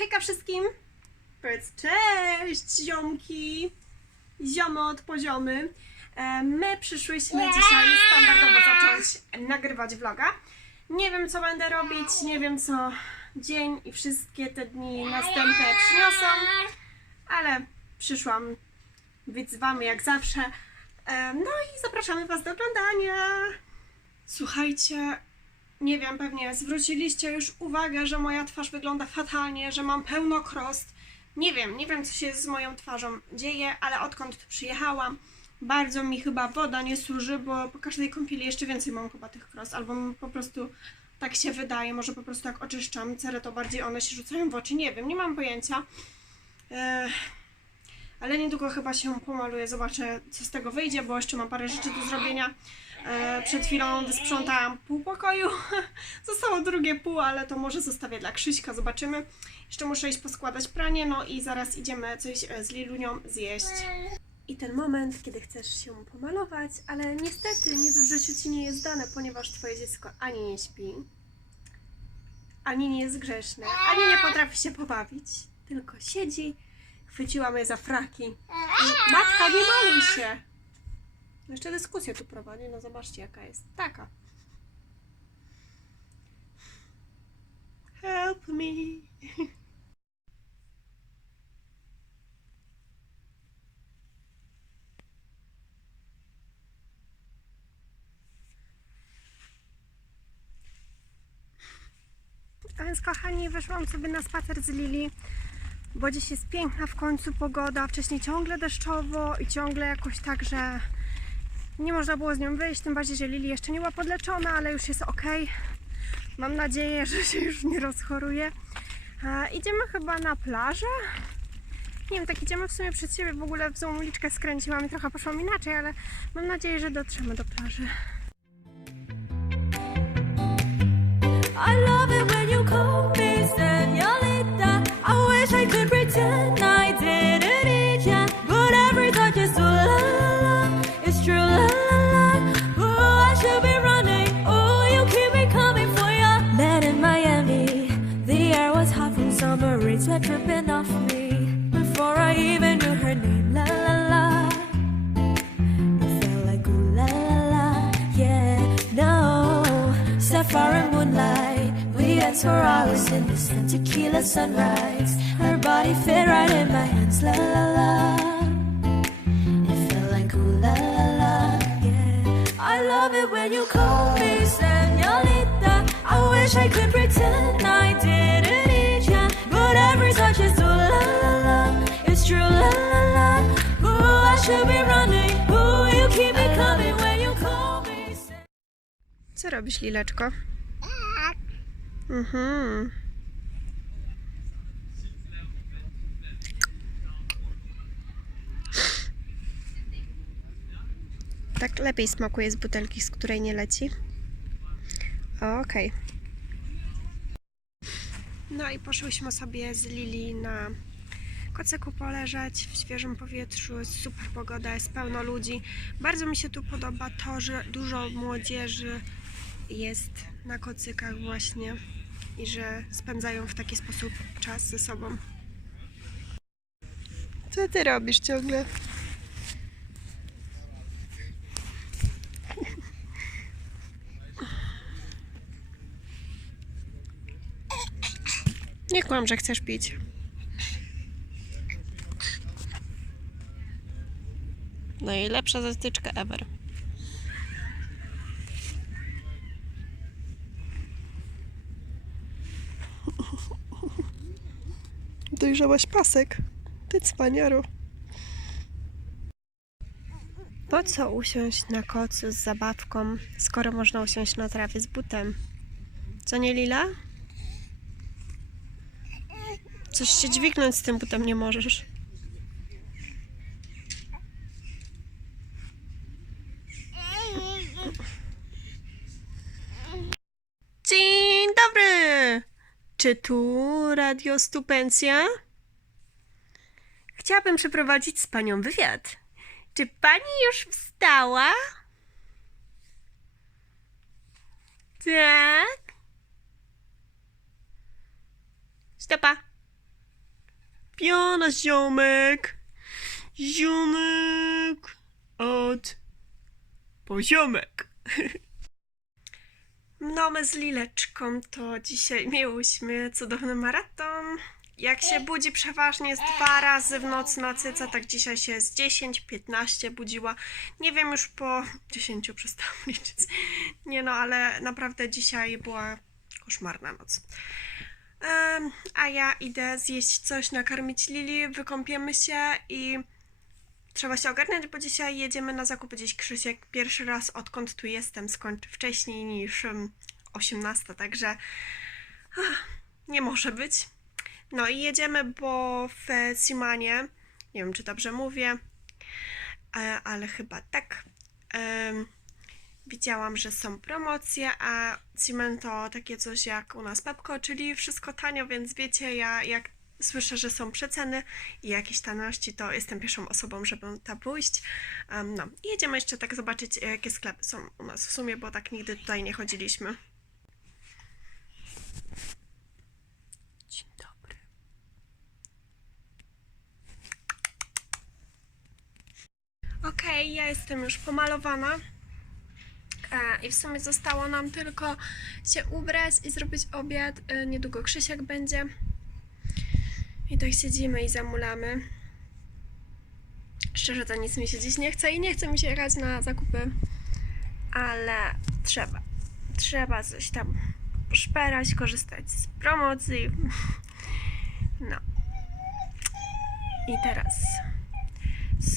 Hejka wszystkim! Powiedz cześć, ziomki! Ziomo od poziomy. E, My przyszłyśmy dzisiaj standardowo zacząć nagrywać vloga. Nie wiem, co będę robić, nie wiem, co dzień i wszystkie te dni następne przyniosą, ale przyszłam być z Wami jak zawsze. E, No i zapraszamy Was do oglądania. Słuchajcie, nie wiem, pewnie zwróciliście już uwagę, że moja twarz wygląda fatalnie, że mam pełnokrost. Nie wiem, nie wiem, co się z moją twarzą dzieje, ale odkąd tu przyjechałam, bardzo mi chyba woda nie służy, bo po każdej kąpieli jeszcze więcej mam chyba tych krost, albo po prostu tak się wydaje, może po prostu jak oczyszczam cerę, to bardziej one się rzucają w oczy, nie wiem, nie mam pojęcia. Ech, ale niedługo chyba się pomaluję, zobaczę, co z tego wyjdzie, bo jeszcze mam parę rzeczy do zrobienia. E, przed chwilą wysprzątałam pół pokoju. Zostało drugie pół, ale to może zostawię dla Krzyśka, zobaczymy. Jeszcze muszę iść poskładać pranie, no i zaraz idziemy coś e, z Lilunią zjeść. I ten moment, kiedy chcesz się pomalować, ale niestety nic w życiu ci nie jest dane, ponieważ twoje dziecko ani nie śpi, ani nie jest grzeczne, ani nie potrafi się pobawić, tylko siedzi, chwyciła mnie za fraki i matka, nie maluj się! No Jeszcze dyskusję tu prowadzi, no zobaczcie jaka jest. Taka. Help me. A więc kochani, wyszłam sobie na spacer z Lili, bo dziś jest piękna w końcu pogoda, wcześniej ciągle deszczowo i ciągle jakoś tak, że nie można było z nią wyjść, tym bardziej, że Lili jeszcze nie była podleczona, ale już jest ok. Mam nadzieję, że się już nie rozchoruje. A, idziemy chyba na plażę. Nie wiem, tak idziemy w sumie przed siebie, w ogóle w złą uliczkę skręciłam i trochę poszłam inaczej, ale mam nadzieję, że dotrzemy do plaży. I love it rays were dripping off me. Before I even knew her name, la la la. It felt like ooh la la la, yeah. No, sapphire and moonlight. We danced for hours in the sun, tequila sunrise. Her body fit right in my hands, la la la. It felt like ooh la la, yeah. I love it when you call me señorita. I wish I could pretend I didn't Co robisz, Lileczko? Mhm. Tak lepiej smakuje z butelki, z której nie leci. Okej. No i poszłyśmy sobie z Lili na kocyku poleżeć w świeżym powietrzu. Jest super pogoda, jest pełno ludzi. Bardzo mi się tu podoba to, że dużo młodzieży jest na kocykach właśnie i że spędzają w taki sposób czas ze sobą. Co ty robisz ciągle? Nie kłam, że chcesz pić. Najlepsza zatyczka ever. Dojrzałaś pasek. Ty cwaniaro. Po co usiąść na kocu z zabawką, skoro można usiąść na trawie z butem? Co nie, Lila? Coś się dźwignąć z tym butem nie możesz. Dzień dobry! Czy tu Radio Stupencja? Chciałabym przeprowadzić z panią wywiad. Czy pani już wstała? Tak. Stopa. Piona, ziomek. Ziomek. Od poziomek. No, my z Lileczką to dzisiaj miałyśmy cudowny maraton. Jak się budzi przeważnie jest dwa razy w nocy na cyca, tak dzisiaj się z 10-15 budziła. Nie wiem, już po 10 przestałam liczyć. Nie no, ale naprawdę dzisiaj była koszmarna noc. A ja idę zjeść coś, nakarmić Lili, wykąpiemy się i trzeba się ogarniać, bo dzisiaj jedziemy na zakupy gdzieś Krzysiek. Pierwszy raz odkąd tu jestem skończy wcześniej niż em, 18, także ach, nie może być. No i jedziemy, bo w Simanie, nie wiem czy dobrze mówię, e, ale chyba tak. widziałam, że są promocje, a Simen to takie coś jak u nas Pepko, czyli wszystko tanio, więc wiecie, ja jak słyszę, że są przeceny i jakieś taniości, to jestem pierwszą osobą, żeby tam pójść. Em, no, i jedziemy jeszcze tak zobaczyć, jakie sklepy są u nas w sumie, bo tak nigdy tutaj nie chodziliśmy. Dzień dobry. Okej, ja jestem już pomalowana. E, I w sumie zostało nam tylko się ubrać i zrobić obiad. E, Niedługo Krzysiek będzie. I tak siedzimy i zamulamy. Szczerze to nic mi się dziś nie chce i nie chce mi się jechać na zakupy. Ale trzeba. Trzeba coś tam poszperać, korzystać z promocji. No. I teraz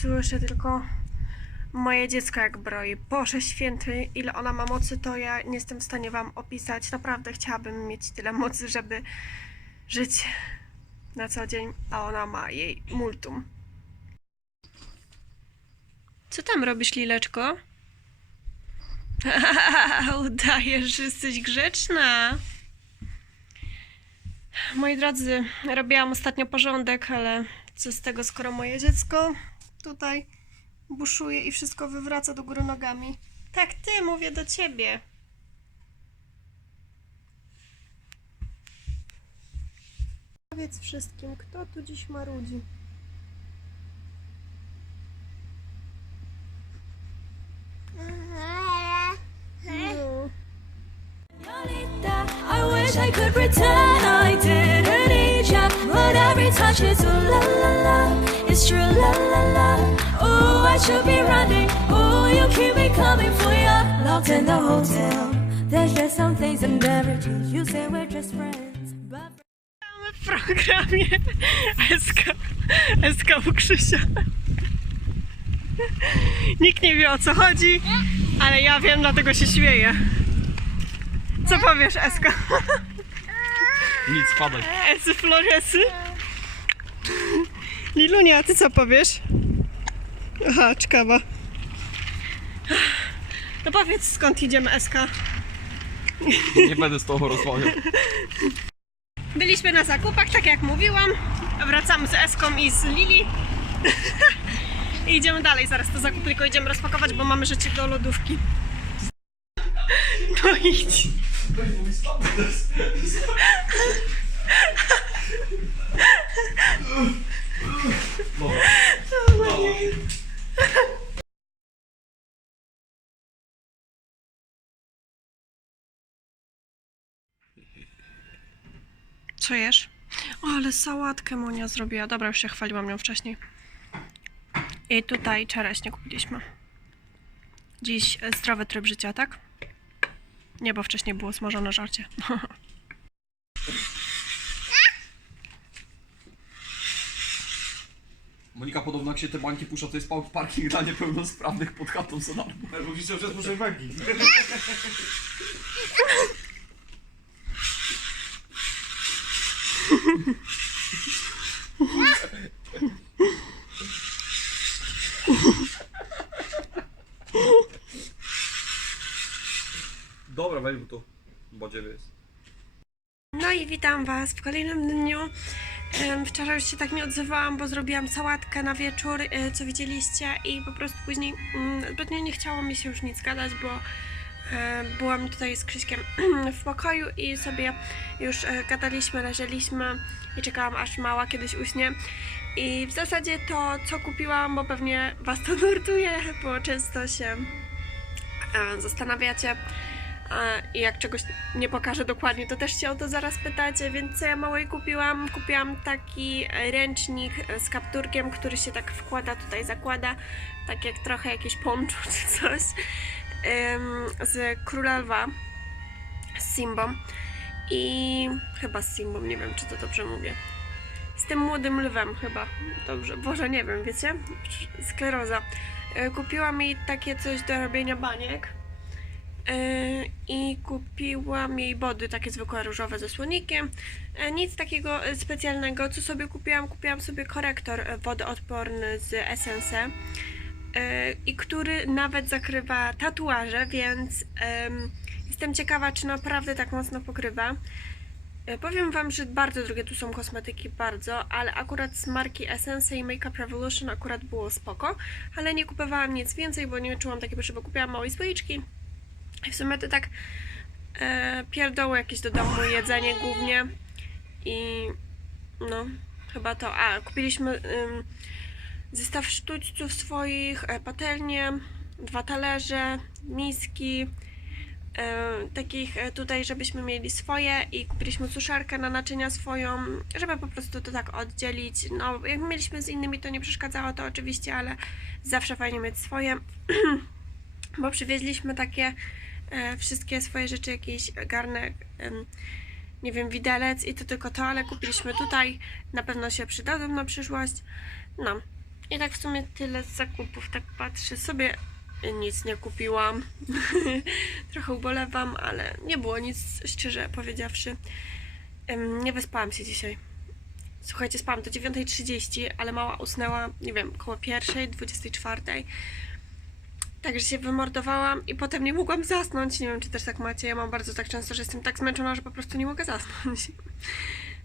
słyszę tylko moje dziecko jak broi. Boże święty, ile ona ma mocy, to ja nie jestem w stanie wam opisać. Naprawdę chciałabym mieć tyle mocy, żeby żyć na co dzień, a ona ma jej multum. Co tam robisz, Lileczko? Udajesz, że jesteś grzeczna. Moi drodzy, robiłam ostatnio porządek, ale co z tego, skoro moje dziecko tutaj buszuje i wszystko wywraca do góry nogami. Tak, ty, mówię do ciebie. Powiedz wszystkim, kto tu dziś marudzi. There's just some things that never change. You say we're just friends, programie SK, SK u Krzysia. Nikt nie wie o co chodzi, ale ja wiem, dlatego się śmieję. Co powiesz, SK? Nic, spadaj. Esy Floresy? Lilunia, a ty co powiesz? Aha, czkawa. No powiedz skąd idziemy, SK. Nie będę z tobą rozmawiał. Byliśmy na zakupach, tak jak mówiłam. Wracamy z Eską i z Lili. I idziemy dalej, zaraz te zakupy tylko idziemy rozpakować, bo mamy rzeczy do lodówki. No idź. Co jesz? O, ale sałatkę Monia zrobiła. Dobra, już się chwaliłam nią wcześniej. I tutaj czereśnie kupiliśmy. Dziś e, zdrowy tryb życia, tak? Nie, bo wcześniej było smażone żarcie. Monika podobno jak się te bańki puszcza, to jest pa- parking dla niepełnosprawnych pod chatą za darmo. Mówisz, że muszę wagi. Dobra, weź tu. Bo ciebie jest. No i witam Was w kolejnym dniu. Wczoraj już się tak nie odzywałam, bo zrobiłam sałatkę na wieczór, e, co widzieliście, i po prostu później mm, zbytnio nie chciało mi się już nic gadać, bo Byłam tutaj z Krzyśkiem w pokoju i sobie już e, gadaliśmy, leżeliśmy i czekałam aż mała kiedyś uśnie. I w zasadzie to, co kupiłam, bo pewnie Was to nurtuje, bo często się e, zastanawiacie e, i jak czegoś nie pokażę dokładnie, to też się o to zaraz pytacie, więc co ja małej kupiłam? Kupiłam taki e, ręcznik e, z kapturkiem, który się tak wkłada, tutaj zakłada, tak jak trochę jakieś ponczu czy coś z Króla Lwa z Simbą i chyba z Simbą, nie wiem czy to dobrze mówię. Z tym młodym lwem chyba. Dobrze, Boże, nie wiem, wiecie? Skleroza. E, Kupiłam jej takie coś do robienia baniek. E, I kupiłam jej body, takie zwykłe różowe ze słonikiem. E, Nic takiego specjalnego. Co sobie kupiłam? Kupiłam sobie korektor wodoodporny z Essence. E, I który nawet zakrywa tatuaże, więc em, jestem ciekawa, czy naprawdę tak mocno pokrywa. E, Powiem Wam, że bardzo drogie tu są kosmetyki, bardzo, ale akurat z marki Essence i Makeup Revolution akurat było spoko, ale nie kupowałam nic więcej, bo nie czułam takiej potrzeby, kupiłam małej słoiczki i w sumie to tak e, jakieś do domu, jedzenie głównie i no, chyba to, a kupiliśmy zestaw sztućców swoich, e, patelnie, dwa talerze, miski, e, takich e, tutaj, żebyśmy mieli swoje i kupiliśmy suszarkę na naczynia swoją, żeby po prostu to tak oddzielić. No, jak mieliśmy z innymi, to nie przeszkadzało to oczywiście, ale zawsze fajnie mieć swoje, bo przywieźliśmy takie wszystkie swoje rzeczy, jakiś garnek, nie wiem, widelec i to tylko to, ale kupiliśmy tutaj, na pewno się przydadzą na przyszłość. No, i tak w sumie tyle z zakupów, tak patrzę sobie, nic nie kupiłam. Trochę ubolewam, ale nie było nic, szczerze powiedziawszy. Nie wyspałam się dzisiaj. Słuchajcie, spałam do 9.30, ale mała usnęła, nie wiem, koło 1.00, 24.00. Także się wymordowałam i potem nie mogłam zasnąć. Nie wiem, czy też tak macie. Ja mam bardzo tak często, że jestem tak zmęczona, że po prostu nie mogę zasnąć.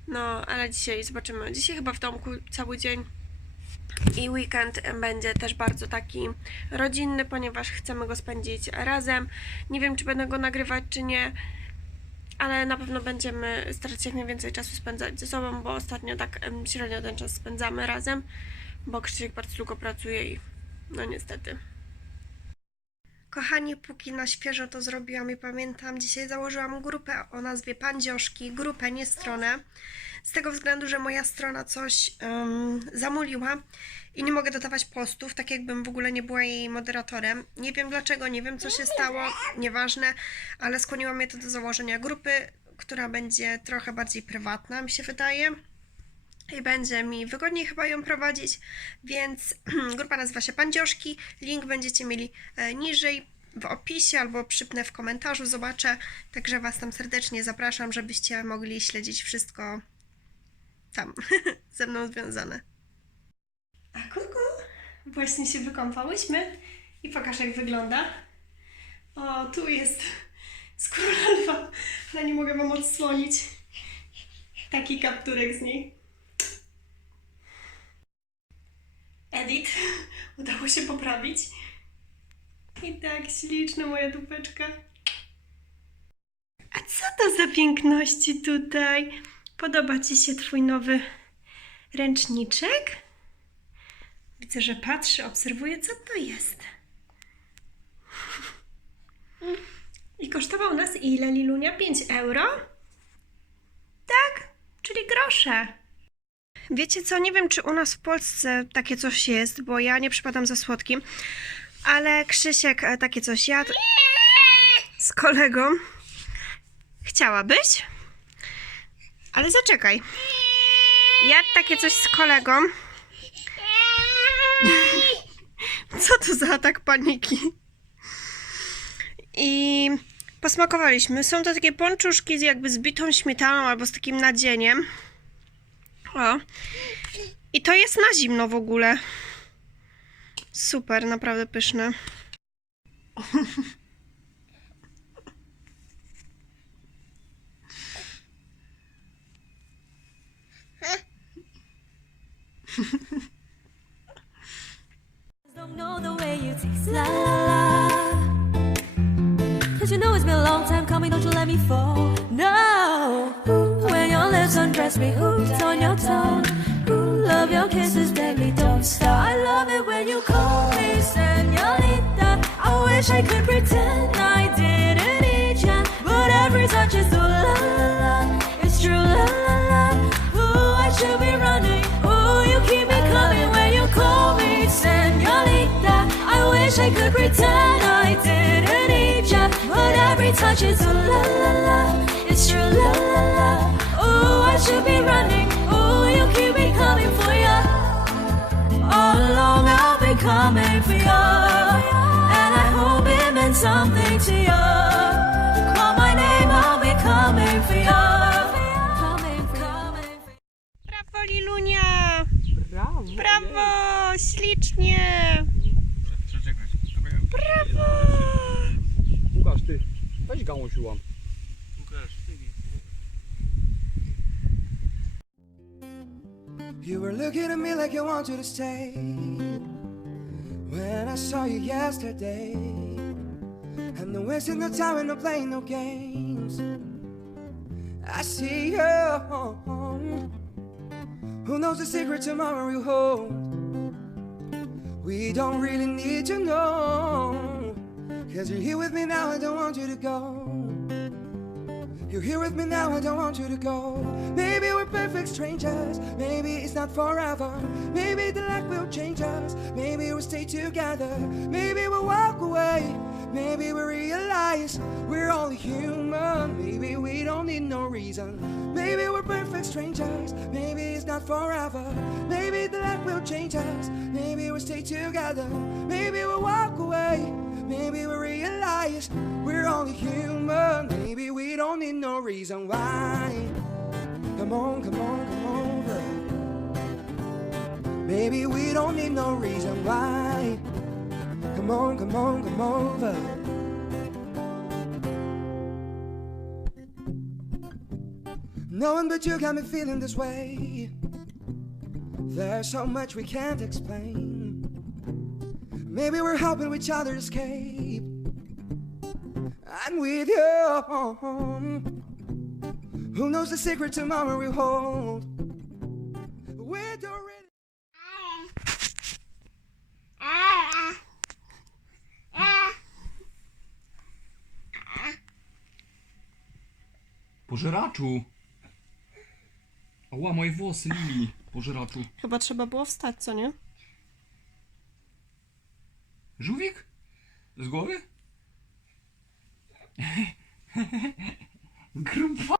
No, ale dzisiaj zobaczymy. Dzisiaj chyba w domku cały dzień. I weekend będzie też bardzo taki rodzinny, ponieważ chcemy go spędzić razem. Nie wiem, czy będę go nagrywać, czy nie, ale na pewno będziemy starać się jak najwięcej czasu spędzać ze sobą, bo ostatnio tak średnio ten czas spędzamy razem, bo Krzysiek bardzo długo pracuje i no niestety. Kochani, póki na świeżo to zrobiłam i pamiętam, dzisiaj założyłam grupę o nazwie Pandzioszki, grupę, nie stronę. Z tego względu, że moja strona coś em, zamuliła i nie mogę dodawać postów, tak jakbym w ogóle nie była jej moderatorem. Nie wiem dlaczego, nie wiem co się stało, nieważne, ale skłoniło mnie to do założenia grupy, która będzie trochę bardziej prywatna, mi się wydaje. I będzie mi wygodniej chyba ją prowadzić, więc grupa nazywa się Pandzioszki. Link będziecie mieli e, niżej w opisie albo przypnę w komentarzu, zobaczę. Także Was tam serdecznie zapraszam, żebyście mogli śledzić wszystko tam ze mną związane. A kuku, właśnie się wykąpałyśmy i pokaż jak wygląda. O, tu jest z króla lwa, ale nie mogę Wam odsłonić. Taki kapturek z niej. Edit, udało się poprawić. I tak śliczna moja dupeczka. A co to za piękności tutaj? Podoba Ci się Twój nowy ręczniczek? Widzę, że patrzy, obserwuje, co to jest. I kosztował nas ile, Lilunia? 5 euro? Tak, czyli grosze. Wiecie co, nie wiem czy u nas w Polsce takie coś jest, bo ja nie przypadam za słodkim, ale Krzysiek e, takie coś jadł z kolegą. Chciałabyś? Ale zaczekaj. Jadł takie coś z kolegą. Co to za atak paniki? I posmakowaliśmy. Są to takie pączuszki z jakby z bitą śmietaną albo z takim nadzieniem. O. I to jest na zimno w ogóle. Super, naprawdę pyszne. Don't know the way you taste la la la. Cause you know call me, don't you let me fall. No, when your lips undress me, tongue. Ooh, love your kisses baby, don't stop. I love it when you call me señorita. I wish I could pretend I didn't need ya, but every touch is so la la. It's true la la la. Ooh, I should be running. Ooh, you keep me coming when you call me señorita. I wish I could pretend I didn't need ya, but every touch is so coming for ya, and I hope it meant something to ya. Call my name, I'll be coming for ya. Coming for coming for Brawo, Lilunia! Brawo! Ślicznie! Brawo! Łukasz, ty, weź gałąź ułam. You were looking at me like you wanted to stay When I saw you yesterday And no wasting no time and no playing no games. I see you. Who knows the secret tomorrow you hold? We don't really need to know. Cause you're here with me now, I don't want you to go you're here with me now, I don't want you to go. Maybe we're perfect strangers, maybe it's not forever. Maybe the luck will change us, maybe we'll stay together. Maybe we'll walk away, maybe we realize we're only human. Maybe we don't need no reason. Maybe we're perfect strangers, maybe it's not forever. Maybe the luck will change us, maybe we'll stay together. Maybe we'll walk away. Maybe we realize we're only human. Maybe we don't need no reason why. Come on, come on, come over. Maybe we don't need no reason why. Come on, come on, come over. No one but you got me feeling this way. There's so much we can't explain. Maybe we're helping each other escape. I'm with you. Who knows the secret tomorrow will hold? We don't really. Pożeraczu! Ała, moje włosy, Lili. Pożeraczu. Chyba trzeba było wstać, co nie? Żółwik? Z głowy? Gruba.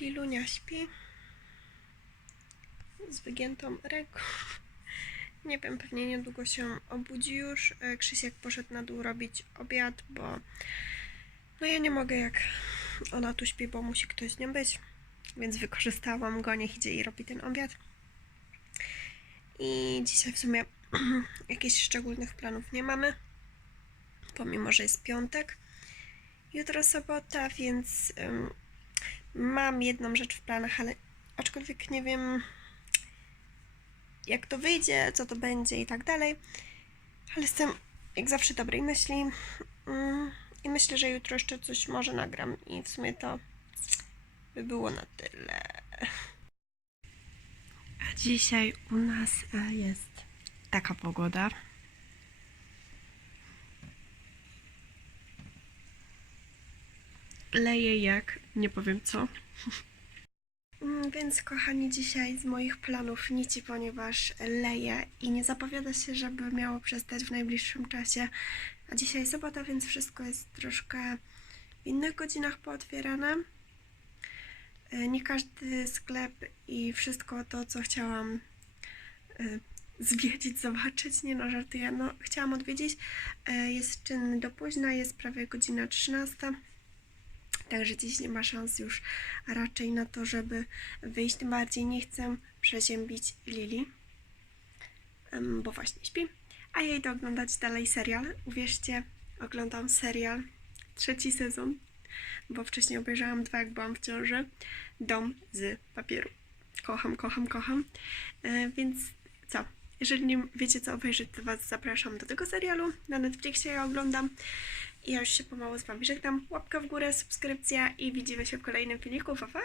Lilunia śpi z wygiętą ręką. Nie wiem, pewnie niedługo się obudzi już. E, Krzysiek poszedł na dół robić obiad, bo no ja nie mogę jak ona tu śpi, bo musi ktoś z nią być. Więc wykorzystałam go, niech idzie i robi ten obiad. I dzisiaj w sumie jakichś szczególnych planów nie mamy, pomimo, że jest piątek. Jutro sobota, więc ym, mam jedną rzecz w planach, ale aczkolwiek nie wiem, jak to wyjdzie, co to będzie i tak dalej. Ale jestem jak zawsze dobrej myśli. Mm, I myślę, że jutro jeszcze coś może nagram. I w sumie to by było na tyle. A dzisiaj u nas e, jest taka pogoda. Leje jak nie powiem co. Mm, Więc kochani, dzisiaj z moich planów nici, ponieważ leje i nie zapowiada się, żeby miało przestać w najbliższym czasie. A dzisiaj sobota, więc wszystko jest troszkę w innych godzinach pootwierane. E, Nie każdy sklep i wszystko to, co chciałam e, zwiedzić, zobaczyć, nie no, żartuję, no chciałam odwiedzić, e, jest czynny do późna, jest prawie godzina 13. Także dziś nie ma szans już raczej na to, żeby wyjść. Tym bardziej nie chcę przeziębić Lili, bo właśnie śpi. A ja idę oglądać dalej serial. Uwierzcie, oglądam serial, trzeci sezon, bo wcześniej obejrzałam dwa, jak byłam w ciąży. Dom z papieru. Kocham, kocham, kocham. E, więc co? Jeżeli nie wiecie, co obejrzeć, to Was zapraszam do tego serialu. Na Netflixie ja oglądam. I ja już się pomału z Wami żegnam. Łapka w górę, subskrypcja i widzimy się w kolejnym filmiku. Pa, pa!